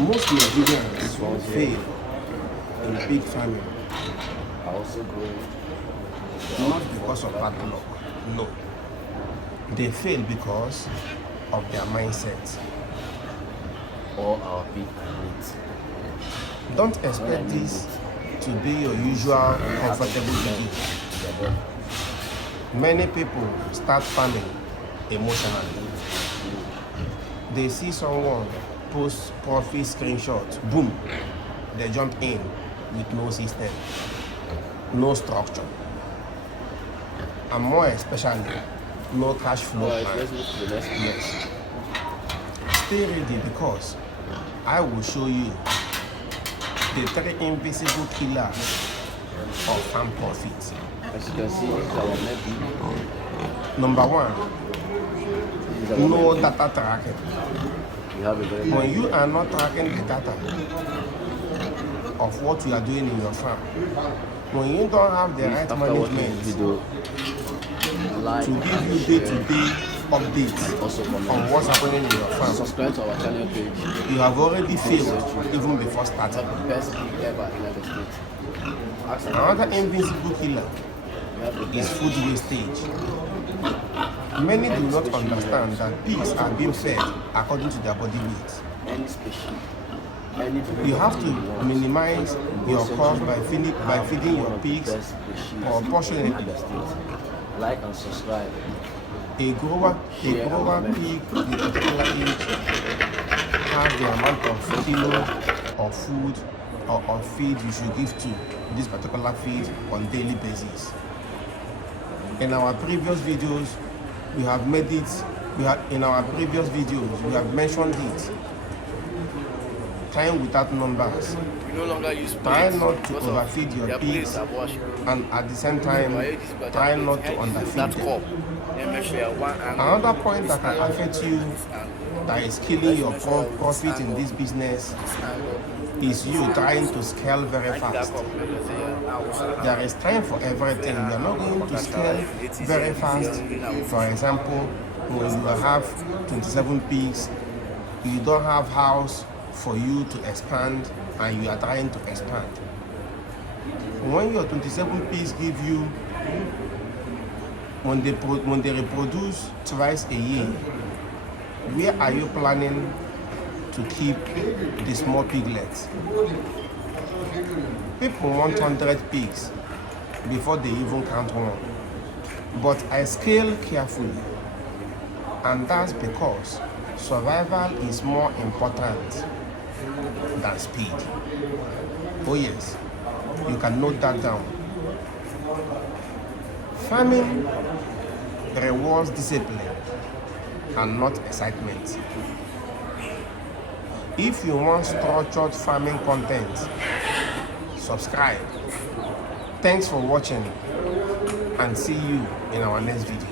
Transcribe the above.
Most Nigerians fail in pig farming. Not because of bad luck, no. They fail because of their mindset. Or our big needs. Don't expect this to be your usual comfortable video. Many people start farming emotionally. They see someone post profit screenshots, boom, they jump in with no system, no structure, and more especially, no cash flow plan. Let's move to the next. Yes. Stay ready because I will show you the 3 invisible killers of farm profits. As you can see, this is our net. Number 1, no data tracking. We have a very When you are not tracking the data of what you are doing in your farm, when you don't have the right management video, like, to give you day-to-day updates also on what's happening in your farm, subscribe to our channel page. you have already failed even before starting. The best pig ever in Lagos State. Another invisible killer is food wastage. Many do not understand that pigs are being fed according to their body weight. Any species. You have to minimize your cost by feeding your pigs proportionately. Like and subscribe. A grower pig with a particular age has the amount of kilo of food or of feed you should give to this particular feed on daily basis. In our previous videos, we have mentioned it. Time without numbers. We no longer use Try not to overfeed your pigs, and at the same time, try not to underfeed them. Another point that can affect you, that is killing your profit in this business, is you trying to scale very fast. There is time for everything. You are not going to scale very fast. For example, when you have 27 pigs, you don't have house for you to expand, and you are trying to expand. When your 27 pigs give you, when they reproduce twice a year, where are you planning to keep the small piglets? People want 100 pigs before they even count one. But I scale carefully, and that's because survival is more important than speed. Oh yes, you can note that down. Farming rewards discipline and not excitement. If you want structured farming content, subscribe. Thanks for watching, and see you in our next video.